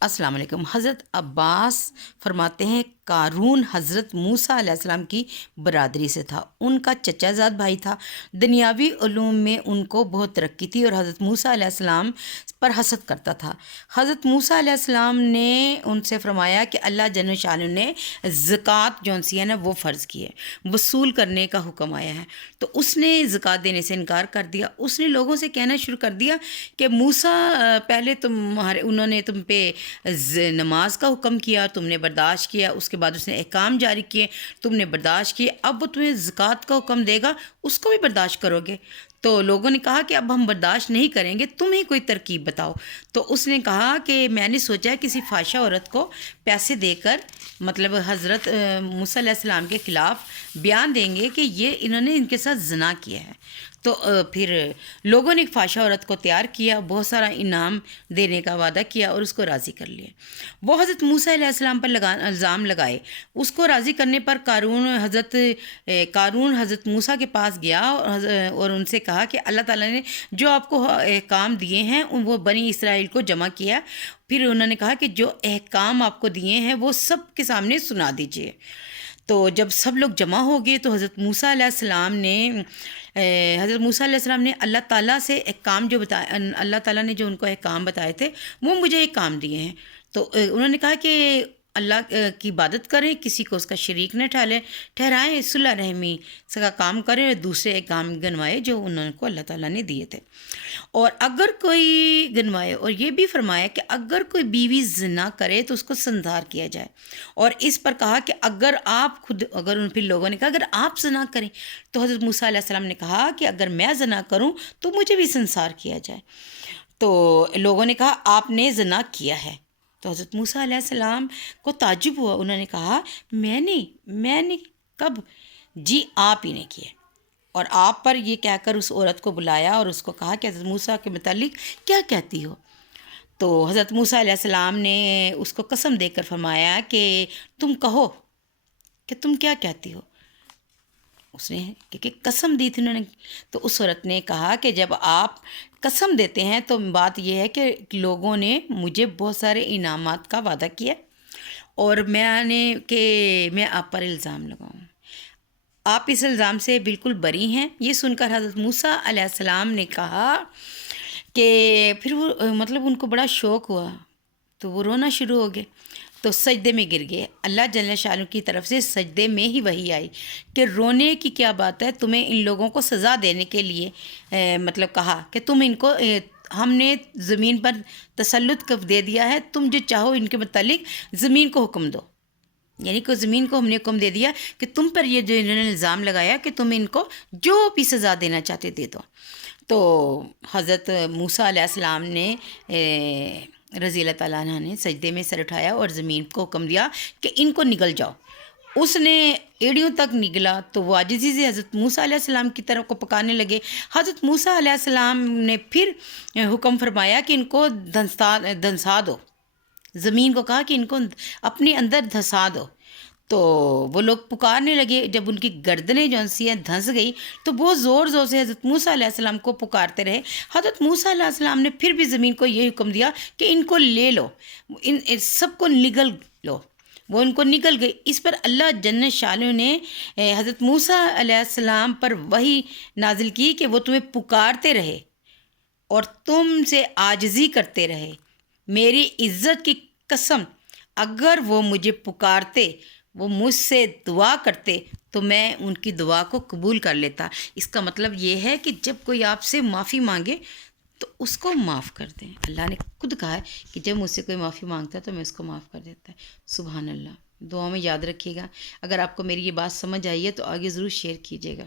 السلام علیکم۔ حضرت عباس فرماتے ہیں قارون حضرت موسیٰ علیہ السلام کی برادری سے تھا، ان کا چچا زاد بھائی تھا۔ دنیاوی علوم میں ان کو بہت ترقی تھی اور حضرت موسیٰ علیہ السلام پر حسد کرتا تھا۔ حضرت موسیٰ علیہ السلام نے ان سے فرمایا کہ اللہ جل شانہ نے زکوٰۃ جو سی ہے نا وہ فرض کی ہے، وصول کرنے کا حکم آیا ہے، تو اس نے زکوٰۃ دینے سے انکار کر دیا۔ اس نے لوگوں سے کہنا شروع کر دیا کہ موسیٰ پہلے انہوں نے تم پہ نماز کا حکم کیا، تم نے برداشت کیا، اس کے بعد اس نے احکام جاری کیے، تم نے برداشت کیے، اب وہ تمہیں زکوٰۃ کا حکم دے گا، اس کو بھی برداشت کرو گے؟ تو لوگوں نے کہا کہ اب ہم برداشت نہیں کریں گے، تم ہی کوئی ترکیب بتاؤ۔ تو اس نے کہا کہ میں نے سوچا ہے کسی فحشہ عورت کو پیسے دے کر مطلب حضرت موسیٰ علیہ السلام کے خلاف بیان دیں گے کہ انہوں نے ان کے ساتھ زنا کیا ہے۔ تو پھر لوگوں نے ایک فحشہ عورت کو تیار کیا، بہت سارا انعام دینے کا وعدہ کیا اور اس کو راضی کر لیا۔ وہ حضرت موسیٰ علیہ السلام پر الزام لگائے۔ اس کو راضی کرنے پر قارون حضرت موسیٰ کے پاس گیا اور ان سے کہا کہ اللہ تعالیٰ نے جو آپ کو احکام دیے ہیں وہ بنی اسرائیل کو جمع کیا۔ پھر انہوں نے کہا کہ جو احکام آپ کو دیے ہیں وہ سب کے سامنے سنا دیجیے۔ تو جب سب لوگ جمع ہو گئے تو حضرت موسیٰ علیہ السلام نے اللہ تعالیٰ سے احکام جو بتایا، اللہ تعالیٰ نے جو ان کو احکام بتائے تھے وہ مجھے احکام دیے ہیں۔ تو انہوں نے کہا کہ اللہ کی عبادت کریں، کسی کو اس کا شریک نہ ٹھہرائیں، صلح رحمی کا کام کریں اور دوسرے احکام گنوائے جو انہوں کو اللہ تعالیٰ نے دیے تھے۔ اور اگر کوئی گنوائے، اور یہ بھی فرمایا کہ اگر کوئی بیوی زنا کرے تو اس کو سنسار کیا جائے۔ اور اس پر کہا کہ پھر لوگوں نے کہا اگر آپ زنا کریں، تو حضرت موسیٰ علیہ السلام نے کہا کہ اگر میں زنا کروں تو مجھے بھی سنسار کیا جائے۔ تو لوگوں نے کہا آپ نے زنا کیا ہے۔ تو حضرت موسیٰ علیہ السلام کو تعجب ہوا، انہوں نے کہا میں نے کب؟ جی آپ ہی نے کیا۔ اور آپ پر یہ کہہ کر اس عورت کو بلایا اور اس کو کہا کہ حضرت موسیٰ کے متعلق کیا کہتی ہو؟ تو حضرت موسیٰ علیہ السلام نے اس کو قسم دے کر فرمایا کہ تم کہو کہ تم کیا کہتی ہو۔ اس نے کہ قسم دی تھی انہوں نے، تو اس عورت نے کہا کہ جب آپ قسم دیتے ہیں تو بات یہ ہے کہ لوگوں نے مجھے بہت سارے انعامات کا وعدہ کیا اور میں آپ پر الزام لگاؤں، آپ اس الزام سے بالکل بری ہیں۔ یہ سن کر حضرت موسیٰ علیہ السلام نے کہا کہ پھر وہ ان کو بڑا شوق ہوا تو وہ رونا شروع ہو گئے، تو سجدے میں گر گئے۔ اللہ جل شانہ کی طرف سے سجدے میں ہی وحی آئی کہ رونے کی کیا بات ہے، تمہیں ان لوگوں کو سزا دینے کے لیے کہا کہ تم ان کو ہم نے زمین پر تسلط دے دیا ہے، تم جو چاہو ان کے متعلق زمین کو حکم دو، یعنی کہ زمین کو ہم نے حکم دے دیا کہ تم پر یہ جو انہوں نے الزام لگایا کہ تم ان کو جو بھی سزا دینا چاہتے دے دو۔ تو حضرت موسیٰ علیہ السلام نے رضی اللہ تعالیٰ عنہ نے سجدے میں سر اٹھایا اور زمین کو حکم دیا کہ ان کو نگل جاؤ۔ اس نے ایڑیوں تک نگلا تو وہ عاجزی سے حضرت موسیٰ علیہ السلام کی طرف کو پکارنے لگے۔ حضرت موسیٰ علیہ السلام نے پھر حکم فرمایا کہ ان کو دھنسا دو، زمین کو کہا کہ ان کو اپنے اندر دھسا دو۔ تو وہ لوگ پکارنے لگے، جب ان کی گردنیں جو سی ہیں دھنس گئی تو بہت زور سے حضرت موسیٰ علیہ السلام کو پکارتے رہے۔ حضرت موسیٰ علیہ السلام نے پھر بھی زمین کو یہ حکم دیا کہ ان کو لے لو، ان سب کو نگل لو۔ وہ ان کو نگل گئی۔ اس پر اللہ جل شانہ نے حضرت موسیٰ علیہ السلام پر وحی نازل کی کہ وہ تمہیں پکارتے رہے اور تم سے عاجزی کرتے رہے۔ میری عزت کی قسم، اگر وہ مجھے پکارتے، وہ مجھ سے دعا کرتے تو میں ان کی دعا کو قبول کر لیتا۔ اس کا مطلب یہ ہے کہ جب کوئی آپ سے معافی مانگے تو اس کو معاف کر دیں۔ اللہ نے خود کہا ہے کہ جب مجھ سے کوئی معافی مانگتا ہے تو میں اس کو معاف کر دیتا ہے۔ سبحان اللہ۔ دعا میں یاد رکھیے گا۔ اگر آپ کو میری یہ بات سمجھ آئی ہے تو آگے ضرور شیئر کیجیے گا۔